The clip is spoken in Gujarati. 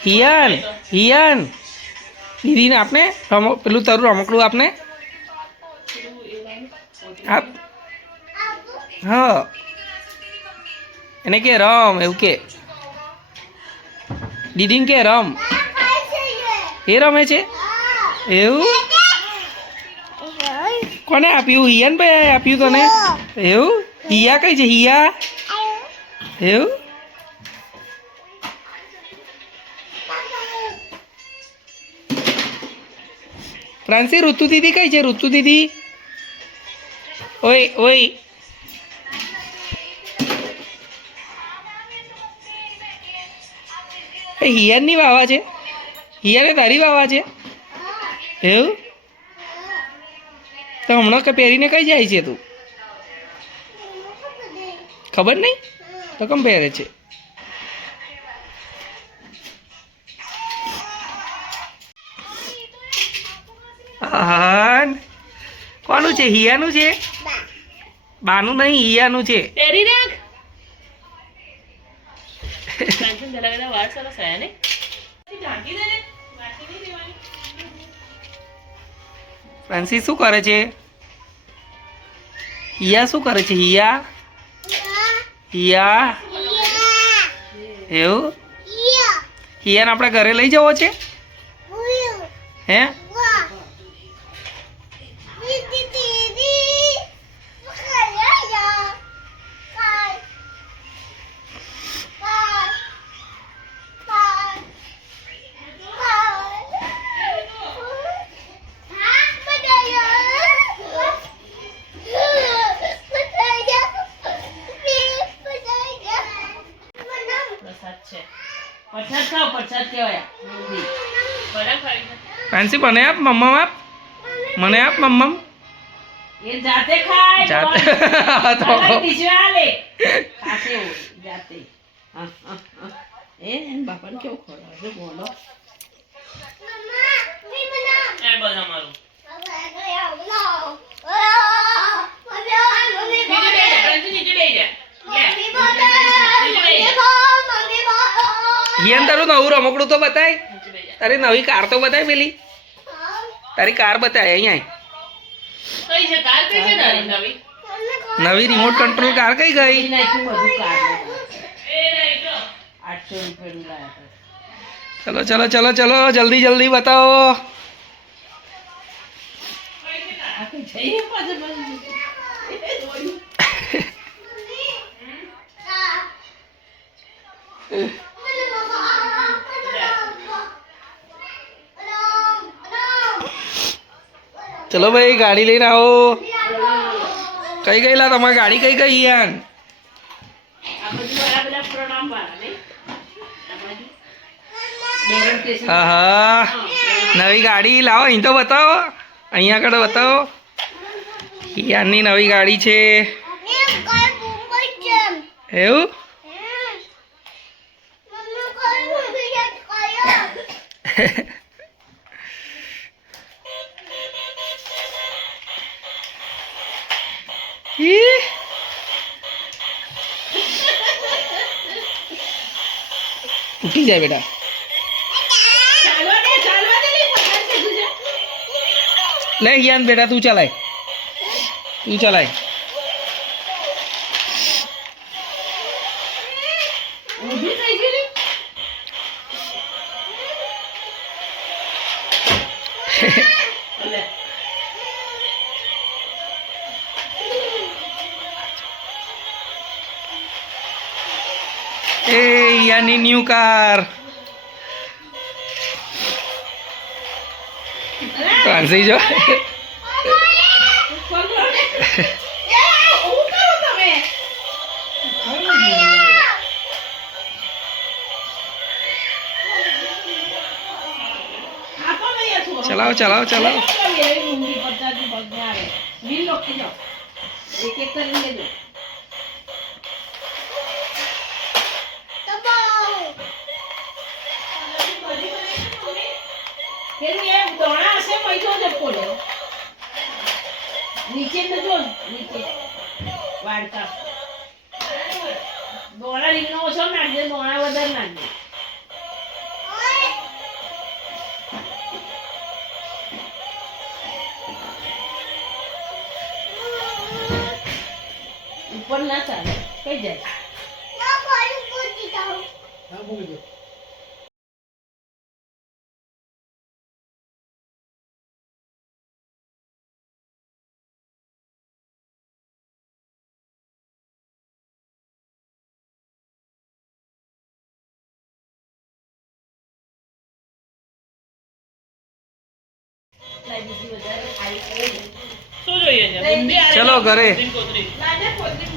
હિયન હિયન દીદીને આપને પેલું તારું રમકડું આપને આપ હા એને કે રમ એવું કે દીદીને કે રમ એ રમે છે એવું કોને આપ્યું હિયન ભાઈ આપ્યું તને એવું હિયા કઈ છે હિયા એવું ફ્રાન્સી ઋતુ દીદી કઈ છે ઋતુ દીદી ઓય ઓય હિયનની વાવા છે હિયને તારી વાવા છે એવું તો હમણાં કે પહેરીને કઈ જાય છે તું ખબર નહીં તો કેમ પહેરે છે કોનું છે હિયાનું છે બાનું નહીં હિયાનું છે પહેરી રાખ ટેન્શન જલા વાર સરસ આયા ને ઢાંકી દે ને બાકી નહીં દેવાની ફ્રાન્સી શું કરે છે હિયા શું કરે છે હિયા હિયા એવું હિયાને આપણે ઘરે લઈ જવો છે હે ફ્રાન્સી મને આપ મમ્મા આપ મને આપ મમ્મમ એ જાતે ખાય જાતે તો દિશવાલે ખાતે હો જાતે એન બાપાને કેવું ખોરાવે બોલો મમ્મા મી બના એ બના મારું હિયન તારું નવું રમકડું તો બતાય તારી નવી કાર તો બતાય પેલી તારી કાર બતાય અહીંયા કઈ છે કાર કઈ છે તારી નવી નવી રિમોટ કંટ્રોલ કાર કઈ ગઈ નાખ્યું બધું કાર એ નહીં તો 800 રૂપિયાનું લાયા ચલો ચલો ચલો ચલો જલ્દી જલ્દી બતાવો જઈએ પાછું ચલો ભાઈ ગાડી લઈને આવો કઈ ગયેલા તમારી ગાડી કઈ ગઈ યાર હા હા નવી ગાડી લાવો અહીં તો બતાવો અહીંયા આગળ બતાવો યારની નવી ગાડી છે એવું ઉઠી જાય બેટા લે યાન બેટા તું ચલાય એ યાની ન્યુ કાર ફ્રાન્સી જો ચલાવો ચલાવો ચલાવો नीचे तो जो नीचे वाड़का दोड़ा रिंगनो ओछो नाख दे दोड़ा वधर नाख दे કઈ જાય શું જોઈએ છે? બુંદી આ ચલો ઘરે કોથળી.